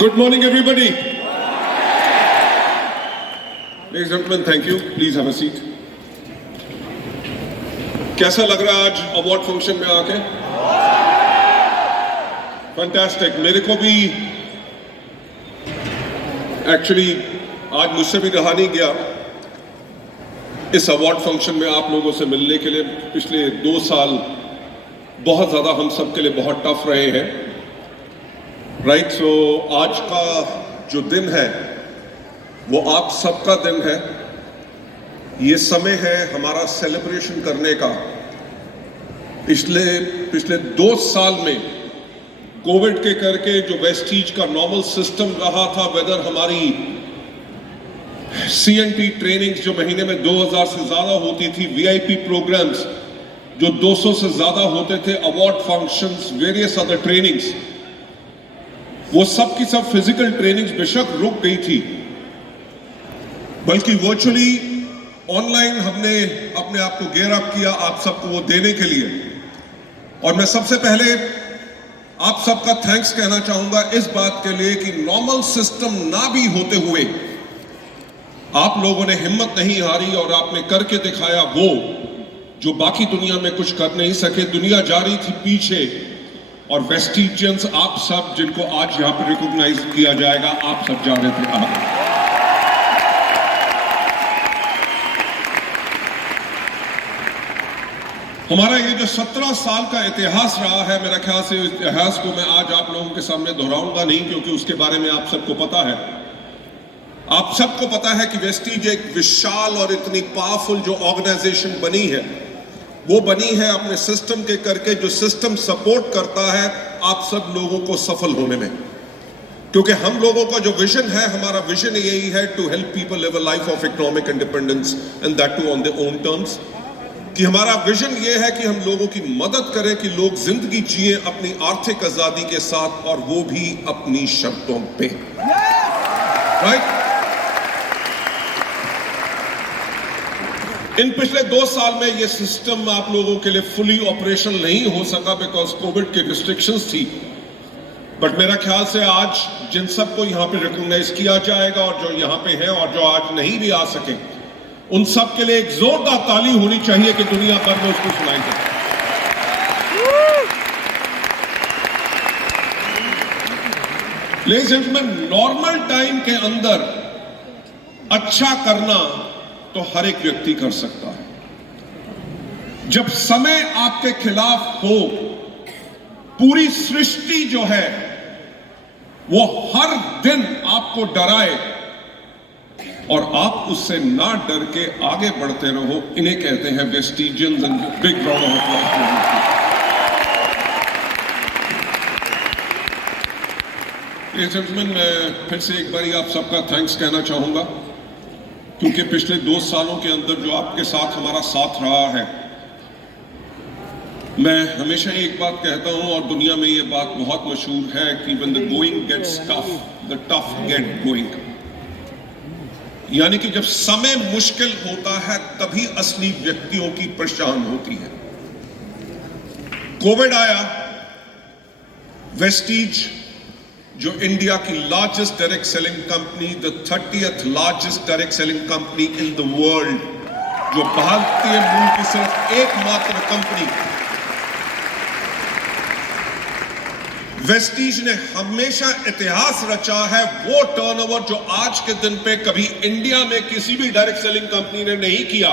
Good morning, everybody. Ladies and gentlemen, thank you. Please have a seat. कैसा लग रहा है आज अवार्ड फंक्शन में आके? फैंटास्टिक. मेरे को भी एक्चुअली आज मुझसे भी रहा नहीं गया इस अवार्ड फंक्शन में आप लोगों से मिलने के लिए. पिछले 2 साल बहुत ज्यादा हम सब के लिए बहुत टफ रहे हैं. राइट. सो आज का जो दिन है वो आप सबका दिन है. ये समय है हमारा सेलिब्रेशन करने का. पिछले 2 साल में कोविड के करके जो वेस्टीज का नॉर्मल सिस्टम रहा था, वेदर हमारी CNT ट्रेनिंग्स जो महीने में 2000 से ज्यादा होती थी, VIP प्रोग्राम्स जो 200 से ज्यादा होते थे, award functions, various other trainings, वो सब की सब फिजिकल ट्रेनिंग्स बेशक रुक गई थी, बल्कि वर्चुअली ऑनलाइन हमने अपने आप को गेयर अप किया आप सबको वो देने के लिए. और मैं सबसे पहले आप सबका थैंक्स कहना चाहूंगा इस बात के लिए कि नॉर्मल सिस्टम ना भी होते हुए आप लोगों ने हिम्मत नहीं हारी और आपने करके दिखाया वो जो बाकी दुनिया में कुछ कर नहीं सके. दुनिया जा रही थी पीछे और वेस्टिजियंस आप सब जिनको आज यहां पर रिकॉग्नाइज किया जाएगा, आप सब जा रहे थे आगे. हमारा ये जो 17 साल का इतिहास रहा है, मेरा ख्याल से इस इतिहास को मैं आज आप लोगों के सामने दोहराऊंगा नहीं, क्योंकि उसके बारे में आप सबको पता है. आप सबको पता है कि वेस्टीज एक विशाल और इतनी पावरफुल जो ऑर्गेनाइजेशन बनी है, वो बनी है अपने सिस्टम के करके. जो सिस्टम सपोर्ट करता है आप सब लोगों को सफल होने में, क्योंकि हम लोगों का जो विजन है, हमारा विजन यही है to help people live a life of economic independence and that too on their own terms. कि हमारा विजन ये है कि हम लोगों की मदद करें कि लोग जिंदगी जिए अपनी आर्थिक आजादी के साथ, और वो भी अपनी शर्तों पे. राइट. इन पिछले 2 साल में ये सिस्टम आप लोगों के लिए फुली ऑपरेशनल नहीं हो सका बिकॉज कोविड के रिस्ट्रिक्शंस थी. बट मेरा ख्याल से आज जिन सबको यहां पे रिकॉग्नाइज किया जाएगा और जो यहां पे है और जो आज नहीं भी आ सके, उन सब के लिए एक जोरदार ताली होनी चाहिए कि दुनिया भर में उसको सुनाई जाए. Ladies and gentleman, normal time के अंदर अच्छा करना तो हर एक व्यक्ति कर सकता है. जब समय आपके खिलाफ हो, पूरी सृष्टि जो है वो हर दिन आपको डराए और आप उससे ना डर के आगे बढ़ते रहो, इन्हें कहते हैं vestigians. And big round of applause. Gentleman, मैं फिर से एक बार आप सबका थैंक्स कहना चाहूंगा, क्योंकि पिछले 2 सालों के अंदर जो आपके साथ हमारा साथ रहा है, मैं हमेशा एक बात कहता हूं और दुनिया में ये बात बहुत मशहूर है कि when the going gets tough, the tough get going. यानी कि जब समय मुश्किल होता है तभी असली व्यक्तियों की पहचान होती है. कोविड आया, वेस्टीज जो इंडिया की largest direct selling company, the 30th largest direct selling company in the world, जो भारतीय मूल की सिर्फ एकमात्र कंपनी, वेस्टीज ने हमेशा इतिहास रचा है. वो टर्नओवर जो आज के दिन पे कभी इंडिया में किसी भी डायरेक्ट सेलिंग कंपनी ने नहीं किया,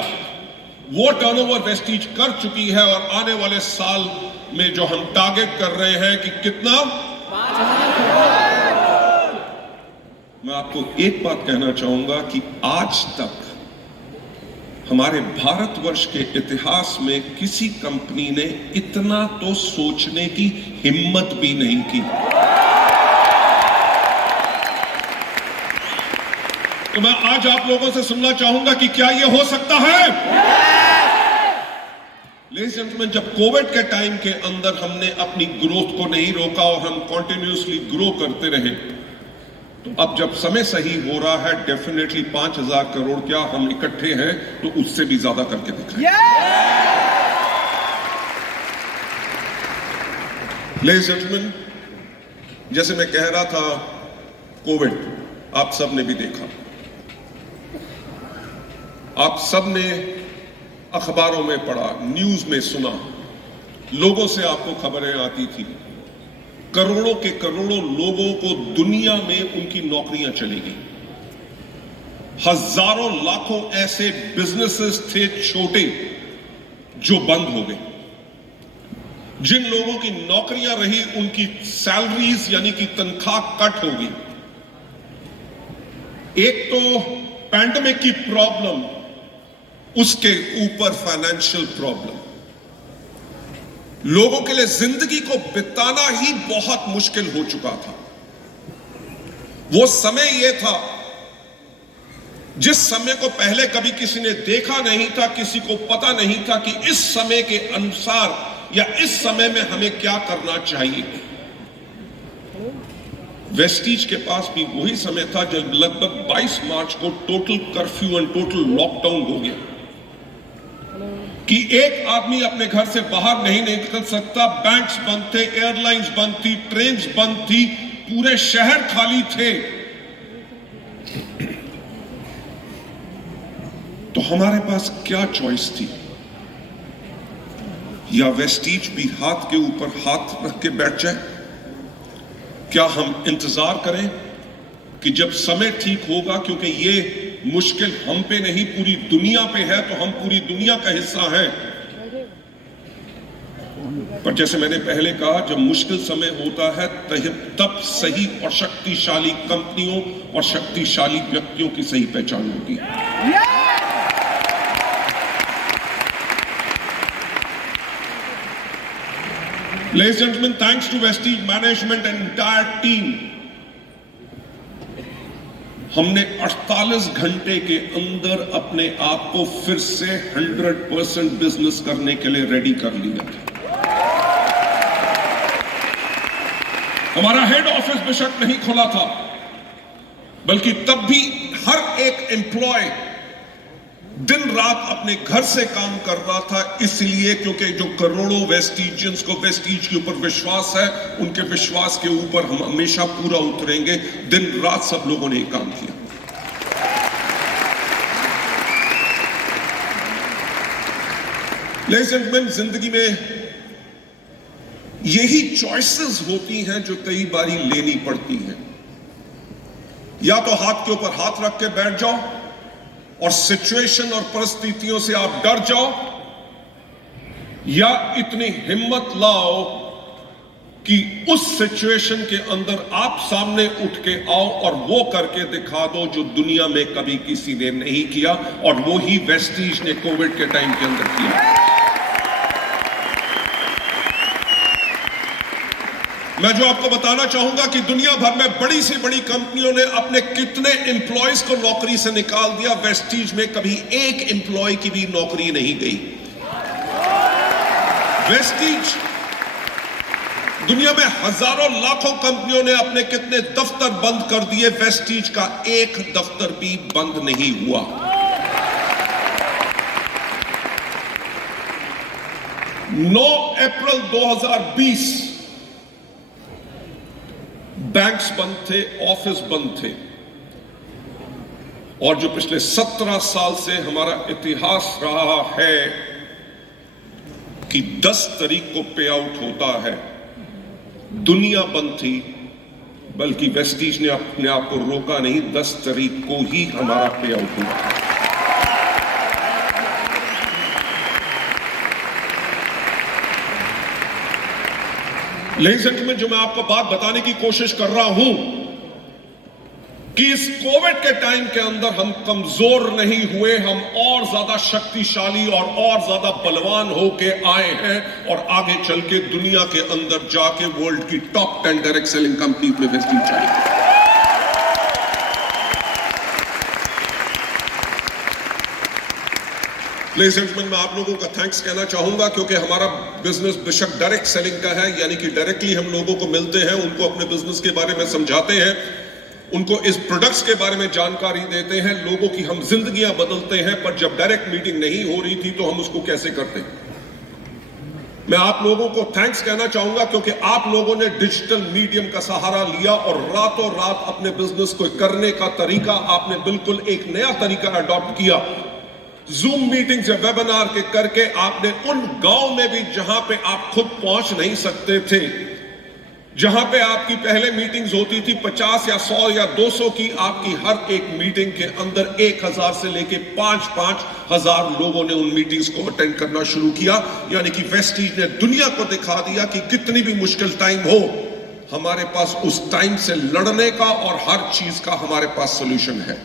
वो टर्नओवर वेस्टीज कर चुकी है. और आने वाले साल में जो हम टारगेट कर रहे हैं कि कितना, मैं आपको एक बात कहना चाहूंगा कि आज तक हमारे भारतवर्ष के इतिहास में किसी कंपनी ने इतना तो सोचने की हिम्मत भी नहीं की. तो मैं आज आप लोगों से सुनना चाहूंगा कि क्या यह हो सकता है? लेडीज एंड जेंटलमैन, जब कोविड के टाइम के अंदर हमने अपनी ग्रोथ को नहीं रोका और हम कॉन्टिन्यूसली ग्रो करते रहे, तो अब जब समय सही हो रहा है, डेफिनेटली 5,000 करोड़ क्या हम इकट्ठे हैं तो उससे भी ज्यादा करके दिखाएं. लेडीज एंड जेंटलमैन, जैसे मैं कह रहा था कोविड आप सब ने भी देखा, आप सब ने अखबारों में पढ़ा, न्यूज में सुना, लोगों से आपको खबरें आती थी। करोड़ों के करोड़ों लोगों को दुनिया में उनकी नौकरियां चली गई। हजारों लाखों ऐसे बिजनेसेस थे छोटे जो बंद हो गए। जिन लोगों की नौकरियां रही उनकी सैलरीज यानी कि तनख्वाह कट हो गई। एक तो पैंडेमिक की प्रॉब्लम, उसके ऊपर फाइनेंशियल प्रॉब्लम। लोगों के लिए जिंदगी को बिताना ही बहुत मुश्किल हो चुका था। वो समय यह था जिस समय को पहले कभी किसी ने देखा नहीं था, किसी को पता नहीं था कि इस समय के अनुसार या इस समय में हमें क्या करना चाहिए। वेस्टीज के पास भी वही समय था जब लगभग 22 मार्च को total curfew and total lockdown हो गया कि एक आदमी अपने घर से बाहर नहीं निकल सकता। बैंक्स बंद थे, एयरलाइंस बंद थी, ट्रेन्स बंद थी, पूरे शहर खाली थे। तो हमारे पास क्या चॉइस थी? या वेस्टीज भी हाथ के ऊपर हाथ रख के बैठ जाए? क्या हम इंतजार करें कि जब समय ठीक होगा, क्योंकि ये मुश्किल हम पे नहीं पूरी दुनिया पे है, तो हम पूरी दुनिया का हिस्सा हैं। पर जैसे मैंने पहले कहा, जब मुश्किल समय होता है तब सही और शक्तिशाली कंपनियों और शक्तिशाली व्यक्तियों की सही पहचान होती है। Ladies and gentlemen, thanks to Vestige management and entire team, हमने 48 घंटे के अंदर अपने आप को फिर से 100% बिजनेस करने के लिए रेडी कर लिया था। हमारा हेड ऑफिस बेशक नहीं खुला था, बल्कि तब भी हर एक एम्प्लॉय दिन रात अपने घर से काम कर रहा था, इसलिए क्योंकि जो करोड़ों वेस्टीजियंस को वेस्टीज के ऊपर विश्वास है, उनके विश्वास के ऊपर हम हमेशा पूरा उतरेंगे। दिन रात सब लोगों ने काम किया। लेडीज एंड जेंटलमैन, जिंदगी में यही चॉइसेस होती हैं जो कई बारी लेनी पड़ती हैं। या तो हाथ के ऊपर हाथ रख के बैठ जाओ और सिचुएशन और परिस्थितियों से आप डर जाओ, या इतनी हिम्मत लाओ कि उस सिचुएशन के अंदर आप सामने उठ के आओ और वो करके दिखा दो जो दुनिया में कभी किसी ने नहीं किया, और वो ही वेस्टीज ने कोविड के टाइम के अंदर किया। मैं जो आपको बताना चाहूंगा कि दुनिया भर में बड़ी से बड़ी कंपनियों ने अपने कितने एम्प्लॉयज को नौकरी से निकाल दिया, वेस्टीज में कभी एक एम्प्लॉय की भी नौकरी नहीं गई। वेस्टीज दुनिया में हजारों लाखों कंपनियों ने अपने कितने दफ्तर बंद कर दिए, वेस्टीज का एक दफ्तर भी बंद नहीं हुआ। नौ अप्रैल 2020 बैंक्स बंद थे, ऑफिस बंद थे, और जो पिछले 17 साल से हमारा इतिहास रहा है कि 10 तारीख को पे आउट होता है, दुनिया बंद थी, बल्कि वेस्टीज ने अपने आप को रोका नहीं, 10 तारीख को ही हमारा पे आउट हुआ। लेडीज एंड जेंटलमैन, जो मैं आपको बात बताने की कोशिश कर रहा हूं कि इस कोविड के टाइम के अंदर हम कमजोर नहीं हुए, हम और ज्यादा शक्तिशाली और ज्यादा बलवान होके आए हैं, और आगे चल के दुनिया के अंदर जाके वर्ल्ड की टॉप 10 डायरेक्ट सेलिंग कंपनी में वेस्टीज चाहिए। लेडीज एंड जेंटलमैन, मैं आप लोगों का थैंक्स कहना चाहूंगा, क्योंकि हमारा बिजनेस बेशक डायरेक्ट सेलिंग का है, यानी कि डायरेक्टली हम लोगों को मिलते हैं, उनको अपने बिजनेस के बारे में समझाते हैं, उनको इस प्रोडक्ट्स के बारे में जानकारी देते हैं, लोगों की हम जिंदगियां बदलते हैं। पर जब डायरेक्ट मीटिंग नहीं हो रही थी तो हम उसको कैसे करते? मैं आप लोगों को थैंक्स कहना चाहूंगा क्योंकि आप लोगों ने डिजिटल मीडियम का सहारा लिया और रातों रात अपने बिजनेस को करने का तरीका आपने बिल्कुल एक नया तरीका अडॉप्ट किया। जूम मीटिंग्स या वेबिनार के करके आपने उन गांव में भी जहां पे आप खुद पहुंच नहीं सकते थे, जहां पे आपकी पहले मीटिंग्स होती थी 50 या 100 या 200 की, आपकी हर एक मीटिंग के अंदर 1000 से लेके 5-5 हजार लोगों ने उन मीटिंग्स को अटेंड करना शुरू किया। यानी कि वेस्टीज ने दुनिया को दिखा दिया कि कितनी भी मुश्किल टाइम हो, हमारे पास उस टाइम से लड़ने का और हर चीज का हमारे पास सोल्यूशन है।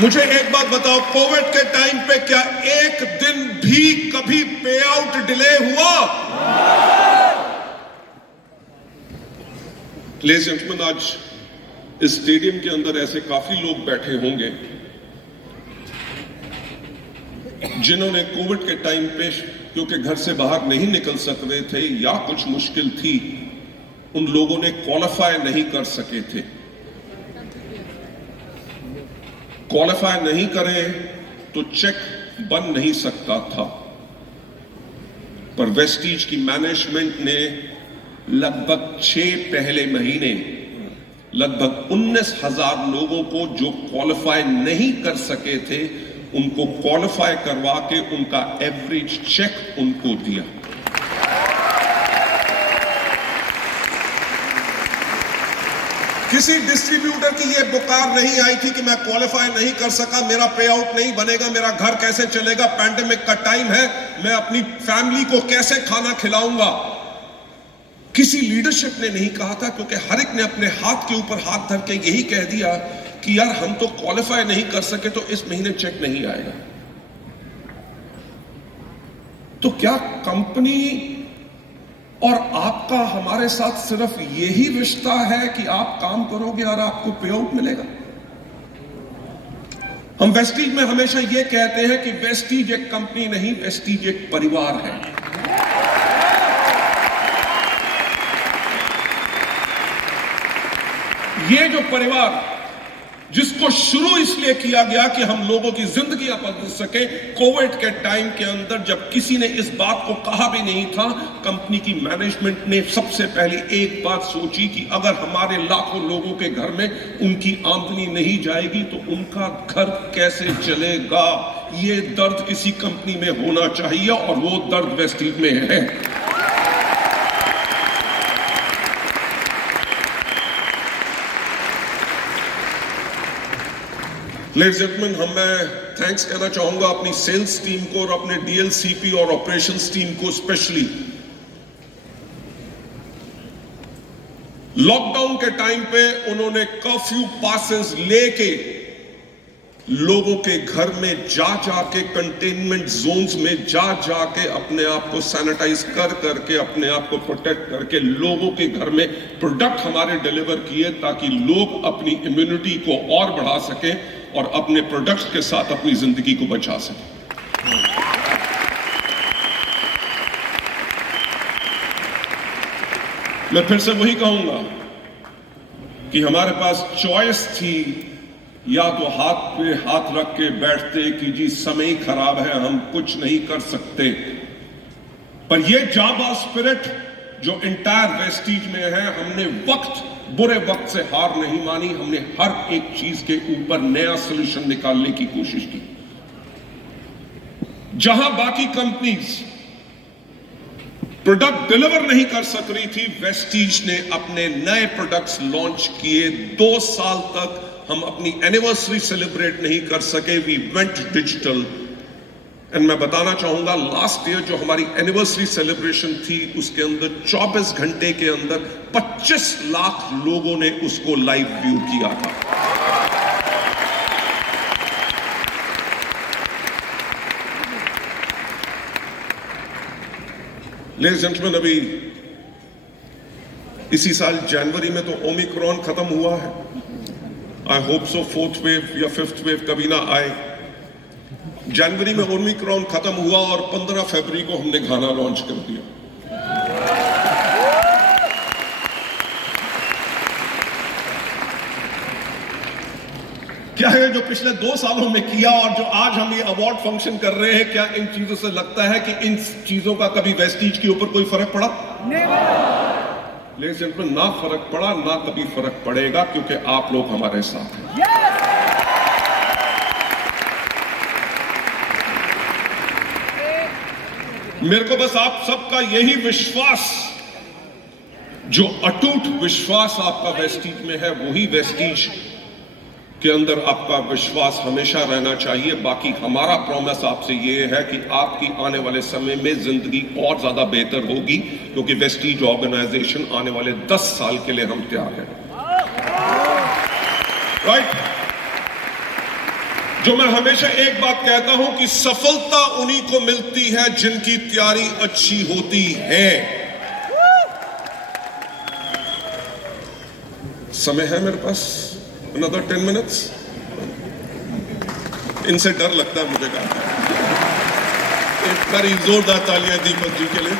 मुझे एक बात बताओ, कोविड के टाइम पे क्या एक दिन भी कभी पे आउट डिले हुआ? लेडीज एंड जेंटलमैन, आज इस स्टेडियम के अंदर ऐसे काफी लोग बैठे होंगे जिन्होंने कोविड के टाइम पे क्योंकि घर से बाहर नहीं निकल सक रहे थे या कुछ मुश्किल थी, उन लोगों ने क्वालिफाई नहीं कर सके थे। क्वालिफाई नहीं करें तो चेक बन नहीं सकता था, पर वेस्टीज की मैनेजमेंट ने लगभग 6 पहले महीने लगभग 19,000 लोगों को जो क्वालिफाई नहीं कर सके थे उनको क्वालिफाई करवा के उनका एवरेज चेक उनको दिया। किसी डिस्ट्रीब्यूटर की ये पुकार नहीं आई थी कि मैं क्वालिफाई नहीं कर सका, मेरा पे आउट नहीं बनेगा, मेरा घर कैसे चलेगा, पैंडेमिक का टाइम है, मैं अपनी फैमिली को कैसे खाना खिलाऊंगा। किसी लीडरशिप ने नहीं कहा था, क्योंकि हर एक ने अपने हाथ के ऊपर हाथ धर के यही कह दिया कि यार हम तो क्वालिफाई नहीं कर सके तो इस महीने चेक नहीं आएगा। तो क्या कंपनी और आपका हमारे साथ सिर्फ यही रिश्ता है कि आप काम करोगे और आपको पे आउट मिलेगा? हम वेस्टीज में हमेशा यह कहते हैं कि वेस्टीज एक कंपनी नहीं, वेस्टीज एक परिवार है। ये जो परिवार जिसको शुरू इसलिए किया गया कि हम लोगों की जिंदगी बदल सके, कोविड के टाइम के अंदर जब किसी ने इस बात को कहा भी नहीं था, कंपनी की मैनेजमेंट ने सबसे पहले एक बात सोची कि अगर हमारे लाखों लोगों के घर में उनकी आमदनी नहीं जाएगी तो उनका घर कैसे चलेगा। ये दर्द किसी कंपनी में होना चाहिए और वो दर्द वेस्टीज में है। लेडीज एंड जेंटलमैन, मैं थैंक्स कहना चाहूंगा अपनी सेल्स टीम को और अपने डीएलसीपी और ऑपरेशंस टीम को स्पेशली। लॉकडाउन के टाइम पे उन्होंने कर्फ्यू पासेस लेके लोगों के घर में जा जाके, कंटेनमेंट जोन्स में जा जाके अपने आप को सैनिटाइज कर करके, अपने आप को प्रोटेक्ट करके लोगों के घर में प्रोडक्ट हमारे डिलीवर किए ताकि लोग अपनी इम्यूनिटी को और बढ़ा सकें और अपने प्रोडक्ट्स के साथ अपनी जिंदगी को बचा सकें। मैं फिर से वही कहूंगा कि हमारे पास चॉइस थी, या तो हाथ पे हाथ रख के बैठते कि जी समय खराब है, हम कुछ नहीं कर सकते, पर ये जाबाज स्पिरिट जो इंटायर वेस्टीज में है, हमने बुरे वक्त से हार नहीं मानी, हमने हर एक चीज के ऊपर नया सोल्यूशन निकालने की कोशिश की। जहां बाकी कंपनीज प्रोडक्ट डिलीवर नहीं कर सक रही थी, वेस्टीज ने अपने नए प्रोडक्ट्स लॉन्च किए। 2 साल तक हम अपनी एनिवर्सरी सेलिब्रेट नहीं कर सके, वी वेंट डिजिटल। एंड मैं बताना चाहूंगा, लास्ट ईयर जो हमारी एनिवर्सरी सेलिब्रेशन थी, उसके अंदर 24 घंटे के अंदर 25 लाख लोगों ने उसको लाइव व्यू किया था। लेडीज एंड जेंटलमैन, अभी इसी साल जनवरी में तो ओमिक्रॉन खत्म हुआ है। I hope so 4th wave या 5th वेव कभी ना आए। जनवरी में ओमिक्रॉन खत्म हुआ और 15 फरवरी को हमने गाना लॉन्च कर दिया। क्या ये जो पिछले 2 सालों में किया और जो आज हम ये अवार्ड फंक्शन कर रहे हैं, क्या इन चीजों से लगता है कि इन चीजों का कभी वेस्टीज के ऊपर कोई फर्क पड़ा? लेकिन ना फर्क पड़ा, ना कभी फर्क पड़ेगा, क्योंकि आप लोग हमारे साथ हैं। मेरे को बस आप सबका यही विश्वास, जो अटूट विश्वास आपका वेस्टीज में है, वही वेस्टीज के अंदर आपका विश्वास हमेशा रहना चाहिए। बाकी हमारा प्रॉमिस आपसे ये है कि आपकी आने वाले समय में जिंदगी और ज्यादा बेहतर होगी, क्योंकि वेस्टीज ऑर्गेनाइजेशन आने वाले 10 साल के लिए हम तैयार हैं। राइट? जो मैं हमेशा एक बात कहता हूं कि सफलता उन्हीं को मिलती है जिनकी तैयारी अच्छी होती है। समय है मेरे पास another 10 minutes? इनसे डर लगता है मुझे। एक बारी जोरदार तालियां दीपक जी के लिए।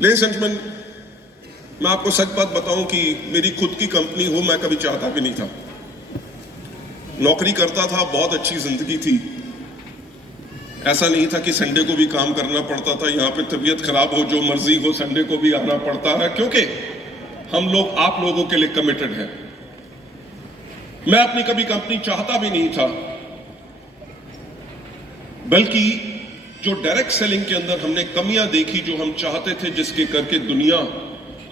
लेडीज एंड जेंटलमैन, मैं आपको सच बात बताऊं कि मेरी खुद की कंपनी हो, मैं कभी चाहता भी नहीं था। नौकरी करता था, बहुत अच्छी जिंदगी थी। ऐसा नहीं था कि संडे को भी काम करना पड़ता था। यहाँ पे तबीयत खराब हो, जो मर्जी हो, संडे को भी आना पड़ता है, क्योंकि हम लोग आप लोगों के लिए कमिटेड हैं। मैं अपनी कभी कंपनी चाहता भी नहीं था, बल्कि जो डायरेक्ट सेलिंग के अंदर हमने कमियां देखी, जो हम चाहते थे जिसके करके दुनिया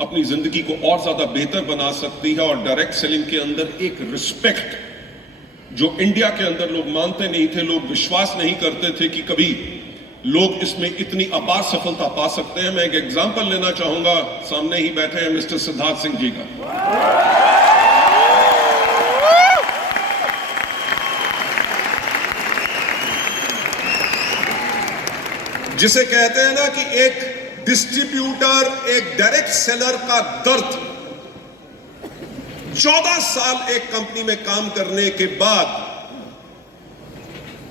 अपनी जिंदगी को और ज्यादा बेहतर बना सकती है, और डायरेक्ट सेलिंग के अंदर एक रिस्पेक्ट जो इंडिया के अंदर लोग मानते नहीं थे, लोग विश्वास नहीं करते थे कि कभी लोग इसमें इतनी अपार सफलता पा सकते हैं। मैं एक एग्जांपल लेना चाहूंगा। सामने ही बैठे हैं मिस्टर सिद्धार्थ सिंह जी का। जिसे कहते हैं ना कि एक डिस्ट्रीब्यूटर, एक डायरेक्ट सेलर का दर्द। 14 साल एक कंपनी में काम करने के बाद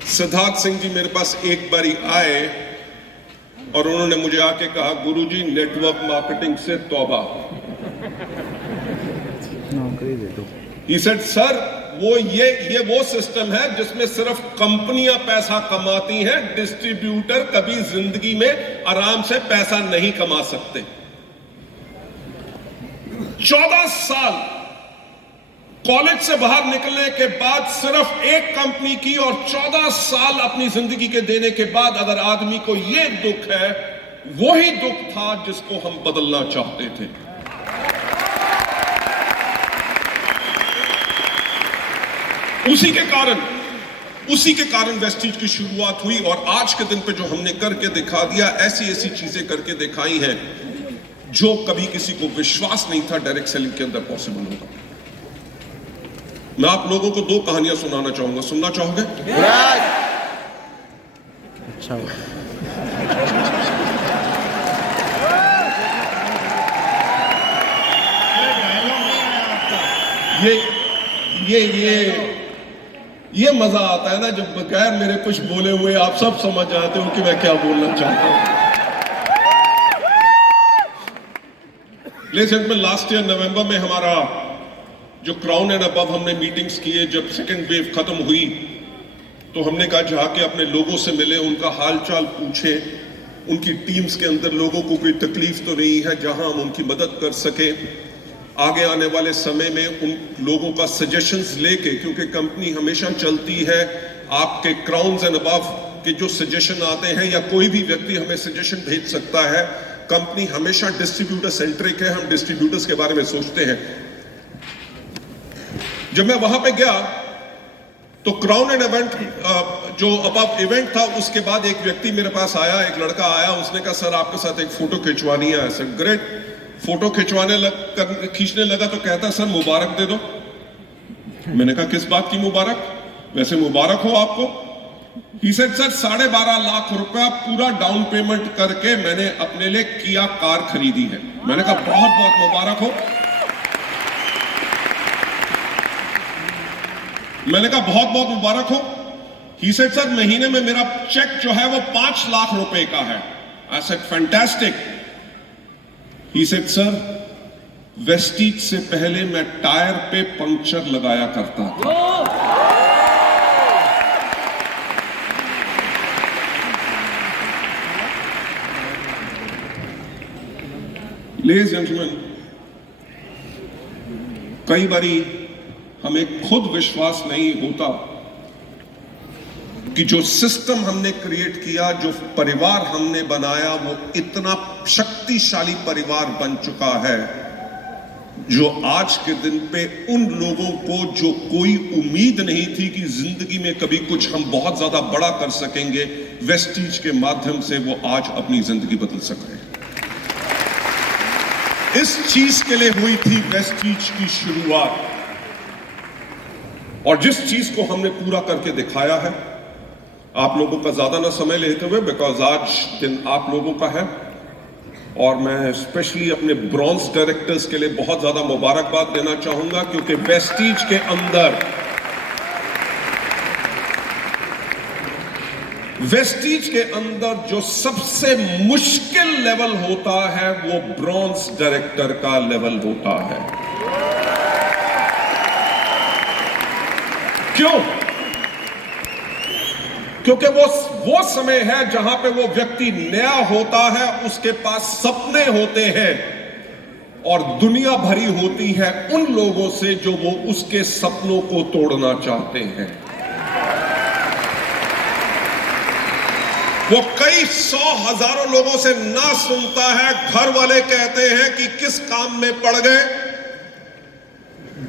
सिद्धार्थ सिंह जी मेरे पास एक बारी आए और उन्होंने मुझे आके कहा, गुरुजी नेटवर्क मार्केटिंग से तौबा। He said, सर वो ये वो सिस्टम है जिसमें सिर्फ कंपनियां पैसा कमाती हैं, डिस्ट्रीब्यूटर कभी जिंदगी में आराम से पैसा नहीं कमा सकते। 14 साल कॉलेज से बाहर निकलने के बाद सिर्फ एक कंपनी की, और 14 साल अपनी जिंदगी के देने के बाद अगर आदमी को यह दुख है, वही दुख था जिसको हम बदलना चाहते थे। उसी के कारण वेस्टीज की शुरुआत हुई, और आज के दिन पे जो हमने करके दिखा दिया, ऐसी ऐसी चीजें करके दिखाई हैं जो कभी किसी को विश्वास नहीं था डायरेक्ट सेलिंग के अंदर पॉसिबल होगा। मैं आप लोगों को 2 कहानियां सुनाना चाहूंगा। सुनना चाहोगे? अच्छा। ये मजा आता है ना जब बगैर मेरे कुछ बोले हुए आप सब समझ जाते हो कि मैं क्या बोलना चाहता हूं। लेकिन लास्ट ईयर नवंबर में हमारा जो क्राउन एंड अबव हमने मीटिंग्स किए, जब सेकेंड वेव खत्म हुई तो हमने कहा जाके अपने लोगों से मिले, उनका हालचाल पूछे, उनकी टीम्स के अंदर लोगों को कोई तकलीफ तो नहीं है, जहां हम उनकी मदद कर सके। आगे आने वाले समय में उन लोगों का सजेशंस लेके, क्योंकि कंपनी हमेशा चलती है आपके क्राउन्स एंड अबव के जो सजेशन आते हैं, या कोई भी व्यक्ति हमें सजेशन भेज सकता है। कंपनी हमेशा डिस्ट्रीब्यूटर सेंट्रिक है, हम डिस्ट्रीब्यूटर्स के बारे में सोचते हैं। जब मैं वहां पे गया तो क्राउन एंड इवेंट जो अबव इवेंट था, उसके बाद एक व्यक्ति मेरे पास आया, एक लड़का आया, उसने कहा सर आपके साथ एक फोटो खिंचवानी है। Sir great. फोटो खींचने लगा तो कहता सर मुबारक दे दो। मैंने कहा किस बात की मुबारक? वैसे मुबारक हो आपको। ही सेड सर 12.5 लाख रुपया पूरा डाउन पेमेंट करके मैंने अपने लिए किया कार खरीदी है। मैंने कहा बहुत बहुत मुबारक हो। मैंने कहा बहुत बहुत मुबारक हो। ही सेड सर महीने में मेरा चेक जो है वो 5 लाख रुपए का है। I said fantastic. He said, sir, Vestige से पहले मैं टायर पे पंक्चर लगाया करता था। Ladies and gentlemen, कई बारी हमें खुद विश्वास नहीं होता कि जो सिस्टम हमने क्रिएट किया, जो परिवार हमने बनाया, वो इतना शक्तिशाली परिवार बन चुका है जो आज के दिन पे उन लोगों को जो कोई उम्मीद नहीं थी कि जिंदगी में कभी कुछ हम बहुत ज्यादा बड़ा कर सकेंगे, वेस्टीज के माध्यम से वो आज अपनी जिंदगी बदल सक रहे हैं। इस चीज के लिए हुई थी वेस्टीज की शुरुआत, और जिस चीज को हमने पूरा करके दिखाया है, आप लोगों का ज्यादा ना समय लेते हुए, बिकॉज आज दिन आप लोगों का है, और मैं स्पेशली अपने ब्रॉन्ज डायरेक्टर्स के लिए बहुत ज्यादा मुबारकबाद देना चाहूंगा, क्योंकि वेस्टीज के अंदर जो सबसे मुश्किल लेवल होता है वो ब्रॉन्ज डायरेक्टर का लेवल होता है। क्यों? क्योंकि वो समय है जहां पे वो व्यक्ति नया होता है, उसके पास सपने होते हैं और दुनिया भरी होती है उन लोगों से जो वो उसके सपनों को तोड़ना चाहते हैं। वो कई सौ हजारों लोगों से ना सुनता है, घर वाले कहते हैं कि किस काम में पड़ गए,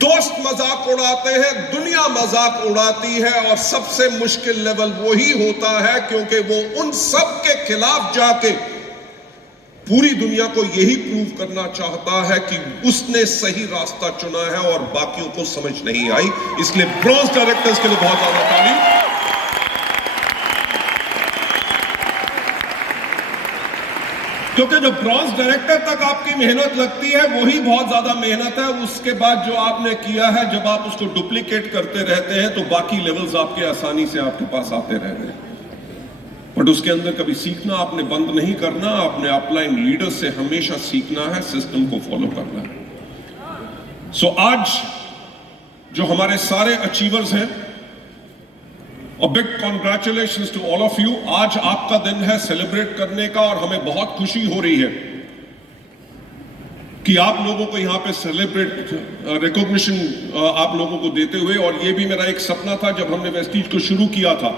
दोस्त मजाक उड़ाते हैं, दुनिया मजाक उड़ाती है, और सबसे मुश्किल लेवल वही होता है क्योंकि वो उन सब के खिलाफ जाके पूरी दुनिया को यही प्रूव करना चाहता है कि उसने सही रास्ता चुना है और बाकियों को समझ नहीं आई। इसलिए ब्रॉन्ज डायरेक्टर्स के लिए बहुत ज्यादा ताली। क्योंकि जो ब्रॉन्ज डायरेक्टर तक आपकी मेहनत लगती है वही बहुत ज्यादा मेहनत है। उसके बाद जो आपने किया है, जब आप उसको डुप्लीकेट करते रहते हैं तो बाकी लेवल्स आपके आसानी से आपके पास आते रहते हैं। बट उसके अंदर कभी सीखना आपने बंद नहीं करना, आपने अपलाइन लीडर से हमेशा सीखना है, सिस्टम को फॉलो करना है। सो आज जो हमारे सारे अचीवर्स हैं, और big congratulations to all of you. आज आपका दिन है सेलिब्रेट करने का, और हमें बहुत खुशी हो रही है कि आप लोगों को यहां पे सेलिब्रेट रिकॉग्निशन आप लोगों को देते हुए। और ये भी मेरा एक सपना था जब हमने वेस्टीज को शुरू किया था।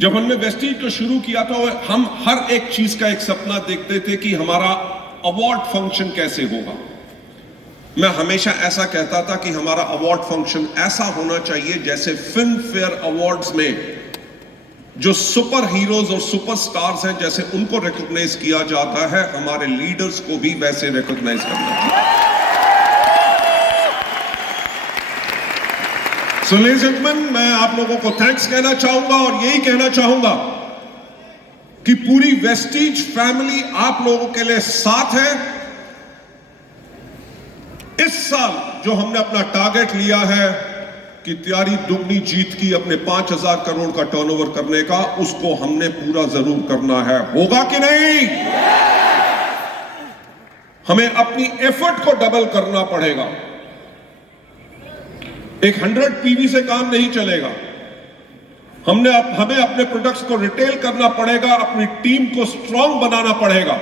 जब हमने वेस्टीज को शुरू किया था, हम हर एक चीज का एक सपना देखते थे कि हमारा अवार्ड फंक्शन कैसे होगा। मैं हमेशा ऐसा कहता था कि हमारा अवार्ड फंक्शन ऐसा होना चाहिए जैसे फिल्म फेयर अवार्ड्स में जो सुपर हीरोज और सुपर स्टार्स हैं, जैसे उनको रिकॉग्नाइज किया जाता है, हमारे लीडर्स को भी वैसे रिकॉग्नाइज करना चाहिए। सो लेडीज एंड जेंटलमैन, मैं आप लोगों को थैंक्स कहना चाहूंगा और यही कहना चाहूंगा कि पूरी वेस्टीज फैमिली आप लोगों के लिए साथ है। इस साल जो हमने अपना टारगेट लिया है कि तैयारी दुगनी जीत की, अपने 5,000 करोड़ का टर्नओवर करने का, उसको हमने पूरा जरूर करना है। होगा कि नहीं? हमें अपनी एफर्ट को डबल करना पड़ेगा। एक 100 पीवी से काम नहीं चलेगा। हमें अपने प्रोडक्ट्स को रिटेल करना पड़ेगा, अपनी टीम को स्ट्रांग बनाना पड़ेगा,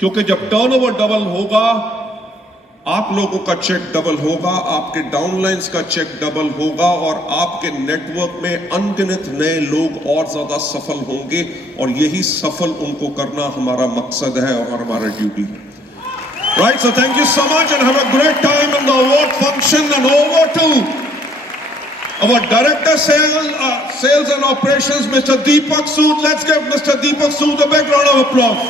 क्योंकि जब टर्नओवर डबल होगा, आप लोगों का चेक डबल होगा, आपके डाउनलाइंस का चेक डबल होगा, और आपके नेटवर्क में अनगिनत नए लोग और ज्यादा सफल होंगे। और यही सफल उनको करना हमारा मकसद है और हमारा ड्यूटी है। Right, so thank you so much and have a great time in the award function. And over to our director sales and operations, Mr. Deepak Sood. Let's give Mr. Deepak Sood a big round of applause.